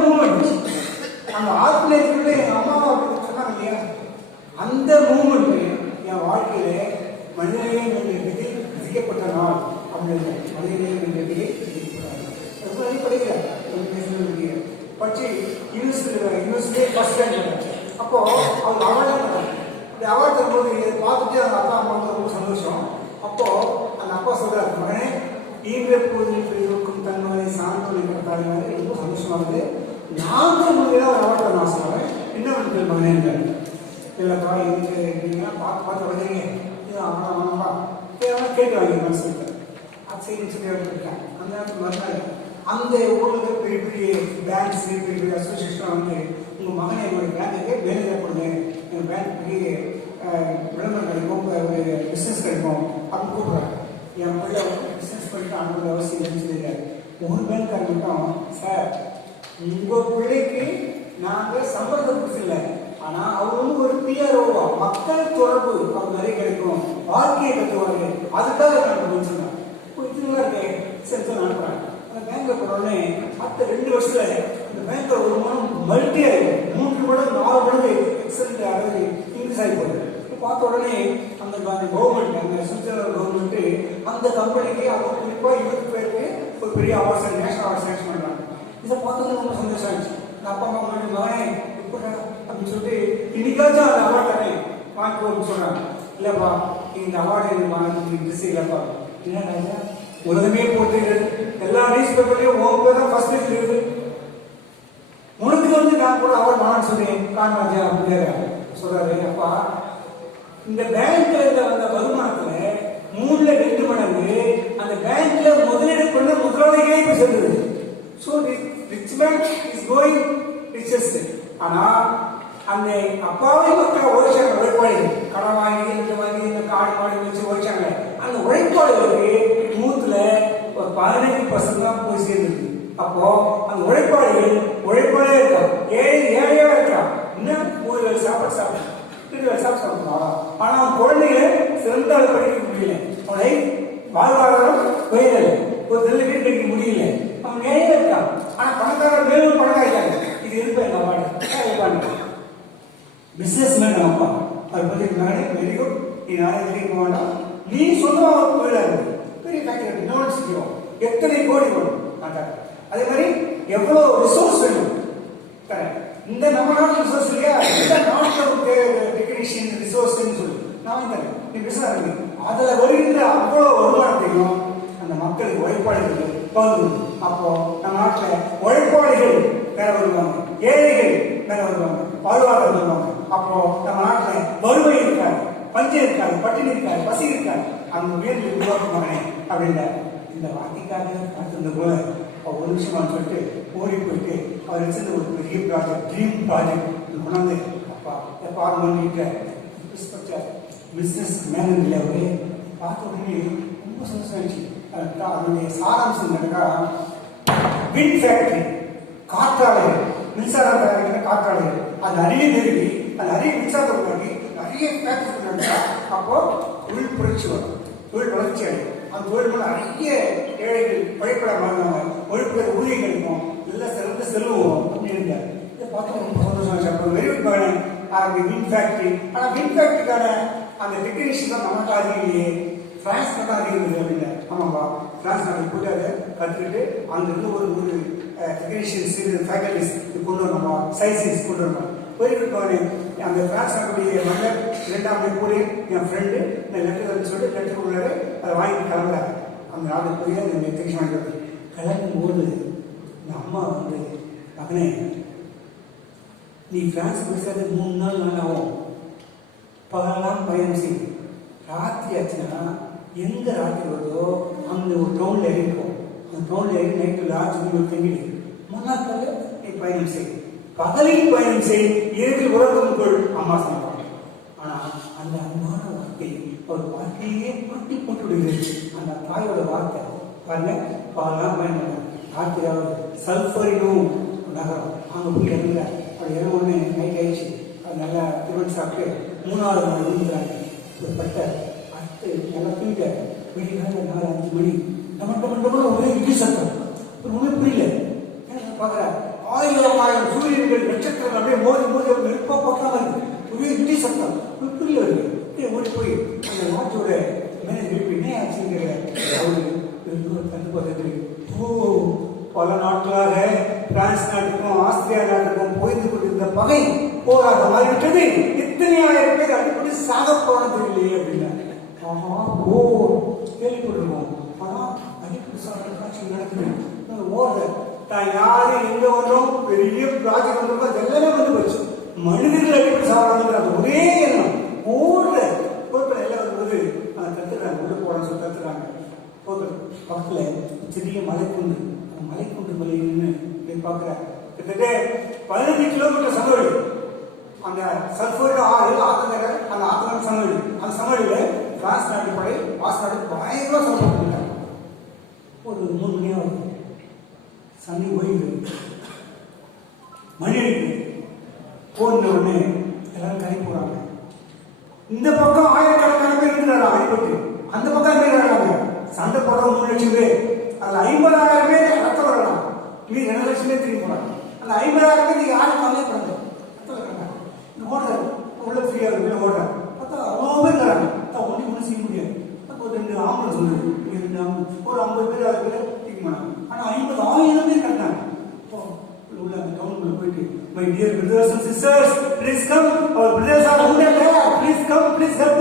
Moment அந்த ஆத்மீயத்துக்குள்ள எங்க அம்மாவை சொன்னாங்க இல்லையா? அந்த மூமெண்ட் என் வாழ்க்கையில மனிதநேயம் என்ற விதிக்கப்பட்ட நாள் அப்படின்னு மனிதநேயம் என்ற ரொம்ப அடிப்படையில் படிச்சு யூனிவர்சிட்டி யூனிவர்சிட்டியே ஃபர்ஸ்ட் ரேங்க் அப்போ அவங்க அவார்டு அப்படி அவார்ட் தரும்போது இதை பார்த்துட்டு அந்த அப்பா அம்மாவுக்கு ரொம்ப சந்தோஷம். அப்போ அந்த அப்பா சொல்றாரு மகனே ஈன்றப்போதில் இருக்கும் தன்மனை சார்ந்தோம் என்ற தாய்மாரி ரொம்ப சந்தோஷமா இருக்குது நாங்கள் உங்களுக்கு ஒரு அவார்டு நான் சொல்றேன். என்ன பண்ணுறது மகனே இல்லைப்பா இதுக்கு இருக்கீங்கன்னா பார்த்து பார்த்து வருவீங்க இது அவனா அவனப்பா கேட்கலாம் கேட்டு வாங்கி மனசுக்கு அது சரி சொல்லி இருக்கேன் அந்த நேரத்தில் மறுநாள் அந்த ஊரில் பெரிய பெரிய பேங்க்ஸ் பெரிய பெரிய அசோசியேஷன் வந்து உங்கள் மகனை என்னோட பேங்க்குக்கு மேனேஜர் பண்ணுங்க எங்கள் பேங்க் பெரிய விளம்பரம் கிடைக்கும் ஒரு பிஸ்னஸ் கிடைக்கும் அப்படின்னு கூப்பிட்றாங்க என் பிள்ளை பிஸ்னஸ் பண்ணிட்டு அனுப்புற அவசியம் இல்லைன்னு சொல்லியிருக்காரு ஒரு பேங்க்கார் மட்டும் சார் உங்க பிள்ளைக்கு நாங்க சம்பளத்தை இல்லை ஆனா அவர் வந்து ஒரு பிஆர்ஓவா மக்கள் தொடர்பு அவங்க நிறைய கிடைக்கும் வாழ்க்கையை கற்றுவாங்க அதுக்காக நான் சொன்னேன் இதுவா இருக்கே. சரி சார் அனுப்புறேன் அந்த பேங்க்ல போனோடனே அடுத்த ரெண்டு வருஷத்துல இந்த பேங்க்ல ஒரு மனம் மல்டி ஆகும் மூன்று மடங்கு நாலு மடங்கு எக்ஸலண்ட் அதாவது இன்க்ரீஸ் ஆகி போகுது. பார்த்த உடனே அந்த கவர்மெண்ட் அந்த சுவிட்சர்லாந்து கவர்மெண்ட் அந்த கம்பெனிக்கு அவங்க குறிப்பா இருபது பேருக்கு ஒரு பெரிய அவார்ட்ஸ் நேஷனல் அவார்ட்ஸ் இதை பார்த்தது ரொம்ப சந்தோஷம் ஆச்சு நான் அப்பா அம்மா முன்னாடி மகனே அப்படின்னு சொல்லிட்டு இன்னைக்காச்சும் அந்த அவார்ட் தரேன் வாங்கிக்கோன்னு சொல்றாங்க இல்லப்பா இந்த அவார்டு எனக்கு வாங்கி இன்ட்ரெஸ்ட் இல்லப்பா என்ன உலகமே போட்டு எல்லா நியூஸ் பேப்பர்லயும் உன் பேர் தான் ஃபர்ஸ்ட் பேஜ் இருக்கு உனக்கு வந்து நான் கூட அவார்டு வாங்க சொன்னேன் காணராஜா அப்படின்னு சொல்றாரு அப்பா இந்த பேங்க்ல இருந்த வந்த வருமானத்துல மூணுல ரெண்டு மடங்கு அந்த பேங்க்ல முதலீடு பண்ண முதலாளிகளே இப்ப செல்லுது so rich man is going richest ஆனா அந்த அப்பாவை மக்கள் உழைச்சாங்க உழைப்பாளி கடன் வாங்கி இந்த வாங்கி இந்த காடு மாடி வச்சு உழைச்சாங்க. அந்த உழைப்பாளிகளுக்கு நூத்துல ஒரு பதினஞ்சு பர்சன்ட் தான் போய் சேர்ந்துருக்கு அப்போ அந்த உழைப்பாளிகள் உழைப்பாளி பிசினஸ் அப்பா அதை பத்தி நானே வெரி குட் நீ நாளை வெளியே போக வேண்டாம் நீ சொந்தமா ஒரு தொழிலா இருக்கு. பெரிய ஃபேக்டரி இன்னொன்று செய்யும் எத்தனை கோடி வரும்? அதே மாதிரி எவ்வளோ ரிசோர்ஸ் வேணும்? இந்த நம்ம நாட்டு ரிசோர்ஸ் இல்லையா? இந்த நாட்டு டெக்னீஷியன் ரிசோர்ஸ்ன்னு சொல்லி. நான் இந்த நீ பிசினஸ் இருக்கு. அதில் வருகின்ற அவ்வளோ வருமானத்தையும் அந்த மக்களுக்கு உழைப்பாளிகளுக்கு பகிர்ந்து அப்போ நம்ம நாட்டில் உழைப்பாளிகள் வேற வருவாங்க. ஏழைகள் வேற வருவாங்க. வாழ்வாளர் வருவாங்க. அப்புறம் நம்ம நாட்டுல வறுமை இருக்காது பஞ்சம் இருக்காது பட்டினி இருக்காது பசி இருக்காது. அந்த உயர்வு உருவாக்குவானே அப்படின்ற இந்த வார்த்தைக்காக காத்திருந்த போல அவர் ஒரு நிமிஷம் சொல்லிட்டு ஓடி போயிட்டு அவர் வச்சிருந்த ஒரு பெரிய ப்ராஜெக்ட் ட்ரீம் ப்ராஜெக்ட் கொண்டாந்து அப்பா எப்பா பண்ணிட்டு பிஸ்னஸ் மேனேஜ் இல்லை அவரு பார்த்த உடனே ரொம்ப சந்தோஷம் அதனுடைய சாராம்சம் என்னக்கா வின் ஃபேக்டரி காற்றாலைகள். மின்சாரம் தயாரிக்கிற காற்றாலைகள். அது நிறைய நெருங்கி அது நிறைய மின்சாரத்தை உருவாக்கி நிறைய ஃபேக்டரி நடந்தா அப்போ தொழில் புரட்சி வரும். தொழில் வளர்ச்சி அடையும். அந்த தொழில் மேல நிறைய ஏழைகள் உழைப்பட மாறுவாங்க உழைப்பு ஊதியம் கிடைக்கும் எல்லாம் சிறந்த செல்வம் அப்படின்னு இதை பார்த்து ரொம்ப சந்தோஷம் ஆச்சு அப்புறம் வெரி குட் பாருங்க அந்த விண்ட் ஃபேக்டரி ஆனால் மின் ஃபேக்டரிக்கான அந்த டெக்னீஷியன் தான் நமக்கு அதிகம் இல்லையே பிரான்ஸ் தான் அதிகம் இருக்குது அப்படின்னு ஆமாப்பா பிரான்ஸ் நாட்டுக்கு போயிட்டு அதை கற்றுக்கிட்டு அங்கிருந்து ஒரு ஒரு டெக்னீஷியன்ஸ் ஃபேக்கல்டிஸ் கொண்டு வரணுமா? சயின்சிஸ் கொண்டு வரணும்? வெரி குட் அந்த பிரான்ஸ் நாட்டுடைய மன்னர் இரண்டாம் போய் என் ஃப்ரெண்டு இந்த லெட்டர் சொல்லிட்டு லெட்டர் கொடுக்குறாரு அதை வாங்கி கிளம்புறாரு. அந்த நாட்டுக்கு போய் அந்த டெக்னீஷியன் வாங்கிட்டு கிளம்பும் போது இந்த அம்மா வந்து மகனே நீ பிரான்ஸ் பேசுறது மூணு நாள் நாள் ஆகும். பகலாம் பயணம் செய். ராத்திரி ஆச்சுன்னா எங்கே ராத்திரி வருதோ அந்த ஒரு டவுன்ல இறங்கிப்போம் அந்த டவுன்ல இறங்கி நைட்டு லாட்ஜ் ஒரு தங்கிடு முன்னாள் நீ பயணம் செய். பகலில் பயணம் செய். இரவில் உறக்கம் கொள் அம்மா சொன்னாங்க ஆனா அந்த அன்பான வார்த்தை ஒரு வாழ்க்கையே மாட்டி போட்டு விடுகிறது அந்த தாயோட வார்த்தை பாருங்க பாலாம் பயணம் ராத்திரியாவது சல்ஃபரினும் நகரம். அங்கே போய் இறங்குல அப்படி இறங்க உடனே நைட் ஆயிடுச்சு. அது நல்லா திருவன் சாப்பிட்டு மூணாவது நாள் விழுந்துறாங்க ஒரு பட்டை அடுத்து நல்லா தூங்கிட்டாரு நாலு அஞ்சு மணி நம்ம நம்ம ஒரே இடி சத்தம் ஒரு புரியல பார்க்குற ஆயிரம் ஆயிரம் சூரியன்கள் அப்படியே மோதி மோதி நெருப்பா பார்க்காம இருக்கு ஒரே இடி சத்தம் புரியல வருது ஓடி போய் அந்த நாட்டோட மேனேஜர் என்ன ஆச்சுங்கிற அவரு கண்டு பார்த்துட்டு ஓ பல நாட்களாக பிரான்ஸ் நாட்டுக்கும் ஆஸ்திரியா நாட்டுக்கும் போய்ந்து கொண்டிருந்த பகை போராக மாறிவிட்டது எத்தனை ஆயிரம் பேர் அடிப்படை சாக போனது இல்லையே அப்படின்னா ஆஹா ஓ கேள்விப்பட்டிருக்கோம். ஆனா அடிப்படை சாக காட்சி நடக்குது நான் தான் யாரு எங்க வந்தோம்? பெரிய ப்ராஜெக்ட் வந்திருக்கோம். அதெல்லாமே வந்து போச்சு. மனிதர்கள் அடிப்படை சாப்பிடாங்கிற அந்த ஒரே எண்ணம். ஓடுற போட்டு எல்லாம் வரும்போது அதை கத்துறாங்க உள்ள போறான்னு சொல்லி கத்துறாங்க போகுது பக்கத்துல சிறிய மலைக்குண்டு. அந்த மலைக்குண்டு மலையை நின்று போய் பார்க்குறேன் கிட்டத்தட்ட பதினஞ்சு கிலோமீட்டர் சமவெளி அந்த சல்ஃபர் நாட்டு பயங்கரமாக ஒரு மூணு மணியாக ஆகும் சனி ஓய்வு மணி அடிக்குது போன உடனே எல்லாரும் கறி போகிறாங்க இந்த பக்கம் ஆயிரக்கணக்கான பேர் இருக்கிறாரா அடிபட்டு. அந்த பக்கம் இருக்கிறாங்க சண்டை போடுற மூணு லட்சம் பேர். அதில் ஐம்பதாயிரம் பேர் ரத்தம் வரலாம் மீதி ரெண்டு லட்சம் பேர் திரும்பி போகிறாங்க அந்த ஐம்பதாயிரம் பேர் யாரும் கம்மியா பண்ணல ரத்தம் ஓடுறாரு. உள்ள ஃப்ரீயாக இருக்கு. உள்ள ஓடுறாரு. பார்த்தா அவ்வளோ பேர் இருக்கிறாங்க. ஒன்றும் ஒன்றும் செய்ய முடியாது. ஒரு ரெண்டு ஆம்பளை சொல்லுது ரெண்டு ஒரு ஐம்பது பேர் அது பேர் தீர்க்க மாட்டாங்க ஆனா ஐம்பது ஆயிரம் பேர் கட்டினாங்க. உள்ள அந்த டவுனுக்குள்ள போயிட்டு my dear brothers and sisters please come our brothers are please come please help